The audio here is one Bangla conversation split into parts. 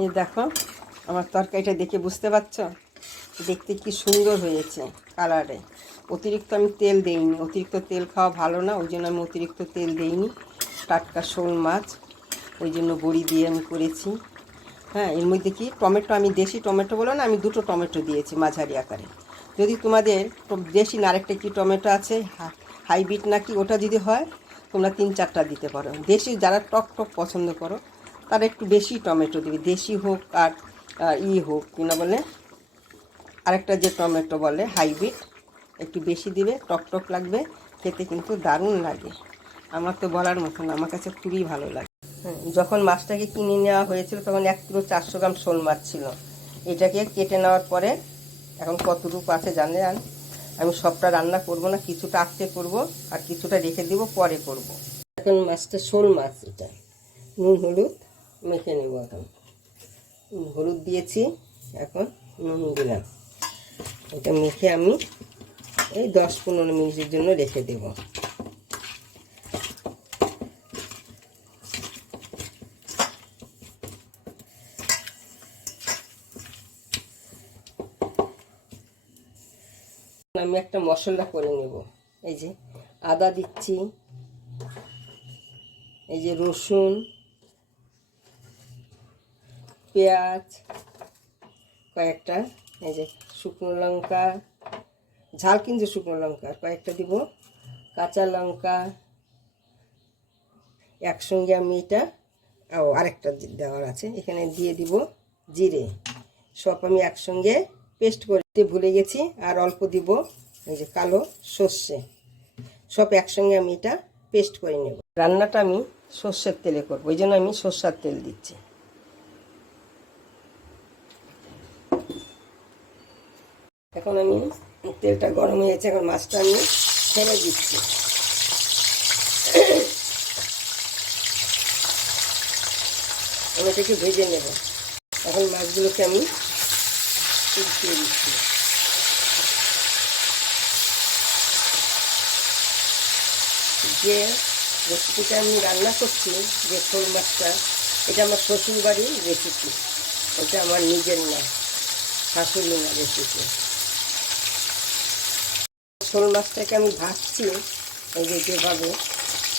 এই দেখো আমার তরকারিটা দেখে বুঝতে পারছো, দেখতে কি সুন্দর হয়েছে কালারে। অতিরিক্ত আমি তেল দেইনি, অতিরিক্ত তেল খাওয়া ভালো না, ওই জন্য আমি অতিরিক্ত তেল দেইনি। টাটকা শোল মাছ, ওই জন্য বড়ি দিয়ে আমি করেছি। হ্যাঁ, এর মধ্যে কি টমেটো, আমি দেশি টমেটো বলো না, আমি 2টো টমেটো দিয়েছি মাঝারি আকারে। যদি তোমাদের দেশি না আরেকটা কি টমেটো আছে হাইব্রিড নাকি, ওটা যদি হয় তোমরা 3-4টা দিতে পারো। দেশি যারা টক টক পছন্দ করো তারা একটু বেশি টমেটো দিবে, দেশি হোক আর হোক কিনা বলে আরেকটা যে টমেটো বলে হাইব্রিড, একটু বেশি দিবে, টক টক লাগবে, খেতে কিন্তু দারুণ লাগে। আমার তো বলার মতো না, আমার কাছে খুবই ভালো লাগে। হ্যাঁ, যখন মাছটাকে কিনে নেওয়া হয়েছিল তখন 1 কিলো 400 গ্রাম শোল মাছ ছিল। এটাকে কেটে নেওয়ার পরে এখন কতটুকু আছে জানেন, আমি সবটা রান্না করব না, কিছুটা আটকে করব আর কিছুটা রেখে দিব, পরে করব। এখন মাছটা শোল মাছ, এটা নুন হলুদ মেখে নেব। এখন হলুদ দিয়েছি, এখন নুন দিলাম, এটা মেখে আমি এই 10-15 মিনিটের জন্য রেখে দেব। আমি একটা মশলা করে নেব। এই যে আদা দিচ্ছি, এই যে রসুন, পেঁয়াজ কয়েকটা, এই যে শুকনো লঙ্কা, ঝাল কিন্তু শুকনো লঙ্কা কয়েকটা দিব, কাঁচা লঙ্কা একসঙ্গে আমি এটা আরেকটা দেওয়ার আছে এখানে দিয়ে দিব, জিরে, সব আমি একসঙ্গে পেস্ট করতে ভুলে গেছি। আর অল্প দিব এই যে কালো সর্ষে, সব একসঙ্গে আমি এটা পেস্ট করে নেব। রান্নাটা আমি সর্ষের তেলে করবো, ওই জন্য আমি সর্ষের তেল দিচ্ছি। এখন আমি তেলটা গরম হয়েছে, এখন মাছটা আমি ছেড়ে দিচ্ছি। আমি এটাকে ভেজে নেব। এখন মাছগুলোকে আমি উল্টিয়ে দিচ্ছি। যে রেসিপিটা আমি রান্না করছি, যে শোল মাছটা, এটা আমার শ্বশুর বাড়ির রেসিপি, এটা আমার নিজের না, শাশুড়ি মা রেসিপি। শোল মাছটাকে আমি ভাজছি এই যে যেভাবে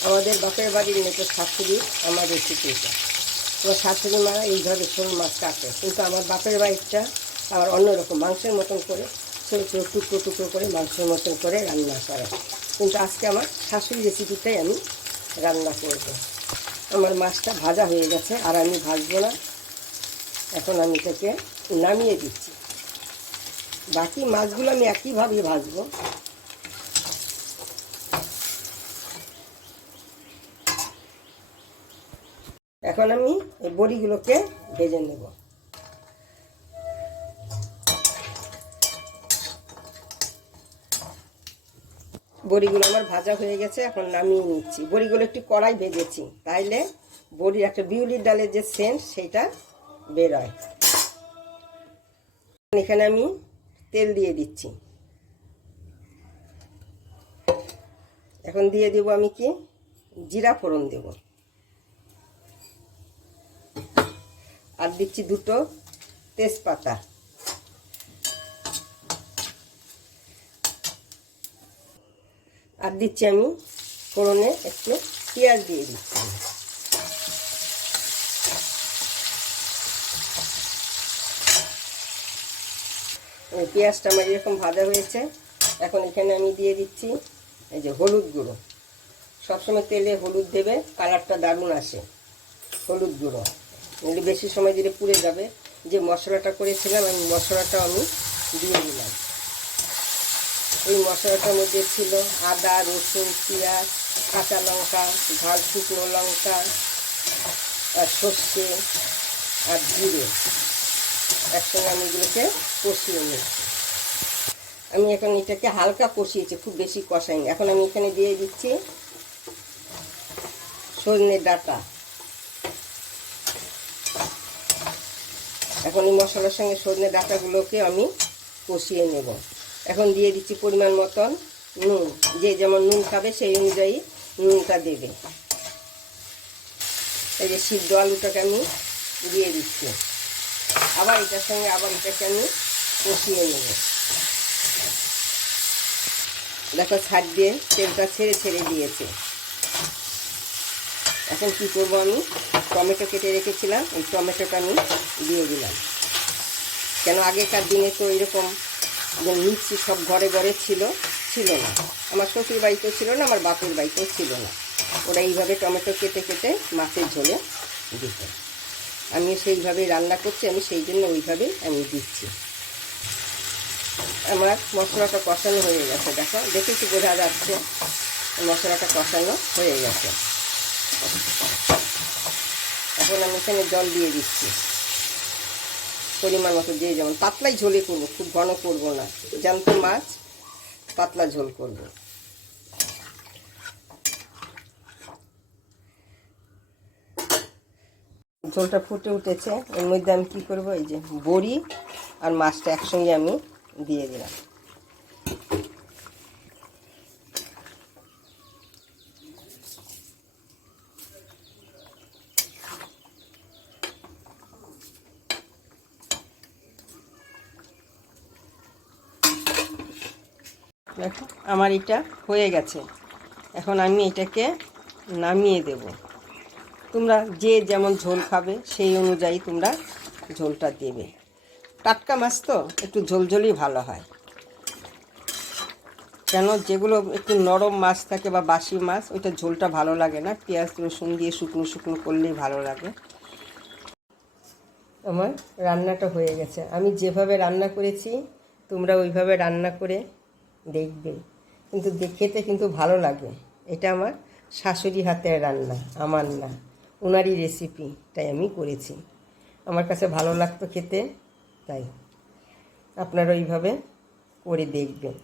আমাদের বাপের বাড়ির মেয়েদের শাশুড়ি আমার রেসিপিটা, আমার শাশুড়ি মা এইভাবে শোল মাছ কাটে, কিন্তু আমার বাপের বাড়িটা আবার অন্যরকম মাংসের মতন করে ছোটো ছোটো টুকরো টুকরো করে মাংসের মতন করে রান্না করে। কিন্তু আজকে আমার শাশুড়ি রেসিপিটাই আমি রান্না করব। আমার মাছটা ভাজা হয়ে গেছে, আর আমি ভাজবো না, এখন আমি এটাকে নামিয়ে দিচ্ছি। বাকি মাছগুলো আমি একইভাবে ভাজবো। এখন আমি এই বড়িগুলোকে ভেজে নেব। বড়িগুলো আমার ভাজা হয়ে গেছে, এখন নামিয়ে নিচ্ছি। বড়িগুলো একটু কড়াই ভেজেছি, তাইলে বড়ির একটা বিউলির ডালের যে সেন্ট সেটা বেরোয়। এখানে আমি তেল দিয়ে দিচ্ছি। এখন দিয়ে দেব আমি কি জিরা ফোড়ন দেব, আর দিচ্ছি 2টো তেজপাতা, আর দিচ্ছি আমি ফোড়নে একটু পেঁয়াজ দিয়ে দিচ্ছি। পেঁয়াজটা আমার এরকম ভাজা হয়েছে, এখন এখানে আমি দিয়ে দিচ্ছি এই যে হলুদ গুঁড়ো। সবসময় তেলে হলুদ দেবে, কালারটা দারুণ আসে। হলুদ গুঁড়ো এগুলি বেশি সময় দিলে পুড়ে যাবে। যে মশলাটা করেছিলাম আমি মশলাটাও আমি দিয়ে দিলাম। এই মশলাটার মধ্যে ছিল আদা, রসুন, পেঁয়াজ, কাঁচা লঙ্কা, ঝাল শুকনো লঙ্কা, আর সর্ষে আর জিরে, একসঙ্গে আমি এগুলোকে কষিয়ে নিচ্ছি। আমি এখন এটাকে হালকা কষিয়েছি, খুব বেশি কষাইনি। এখন আমি এখানে দিয়ে দিচ্ছি সজনে ডাঁটা। এখন এই মশলার সঙ্গে সজনে ডাঁটাগুলোকে আমি কষিয়ে নেব। এখন দিয়ে দিচ্ছি পরিমাণ মতন নুন, যে যেমন নুন খাবে সেই অনুযায়ী নুনটা দেবে। এই যে সিদ্ধ আলুটাকে আমি দিয়ে দিচ্ছি। আবার এটার সঙ্গে আবার এটাকে আমি কষিয়ে নেব। দেখো ছাড় দিয়ে তেলটা ছেড়ে ছেড়ে দিয়েছে। এখন কী করবো, আমি টমেটো কেটে রেখেছিলাম, এই টমেটোটা আমি দিয়ে দিলাম। কেন আগেকার দিনে তো এরকম মিক্সি সব ঘরে ঘরে ছিল না। আমার শ্বশুর বাড়িতেও ছিল না, আমার বাপের বাড়িতেও ছিল না। ওরা এইভাবে টমেটো কেটে কেটে মাছের ঝোলে দিত। আমি সেইভাবেই রান্না করছি, আমি সেই জন্য ওইভাবেই আমি দিচ্ছি। আমার মশলাটা কষানো হয়ে গেছে, দেখো দেখে কি বোঝা যাচ্ছে মশলাটা কষানো হয়ে গেছে। এখন আমি এখানে জল দিয়ে দিচ্ছি পরিমাণ মতো, দিয়ে যেমন পাতলাই ঝোলে করবো, খুব ঘন করবো না, জ্যান্ত মাছ পাতলা ঝোল করব। ঝোলটা ফুটে উঠেছে, এর মধ্যে আমি কী করবো, এই যে বড়ি আর মাছটা একসঙ্গে আমি দিয়ে দিলাম। দেখো আমার এটা হয়ে গেছে। এখন আমি এটাকে নামিয়ে দেব। তোমরা যে যেমন ঝোল খাবে সেই অনুযায়ী তোমরা ঝোলটা দেবে। টাটকা মাছ তো একটু ঝোলঝোলই ভালো হয়, কেন যেগুলো একটু নরম মাছ থাকে বা বাসি মাছ, ওইটা ঝোলটা ভালো লাগে না। পেঁয়াজ রসুন দিয়ে শুকনো শুকনো করলেই ভালো লাগে। আমার রান্নাটা হয়ে গেছে। আমি যেভাবে রান্না করেছি তোমরা ওইভাবে রান্না করে দেখবে, কিন্তু খেতে কিন্তু ভালো লাগে। এটা আমার শাশুড়ি হাতের রান্না, আমার না, ওনারই রেসিপি, তাই আমি করেছি। আমার কাছে ভালো লাগতো খেতে, তাই আপনারা ওইভাবে করে দেখবেন।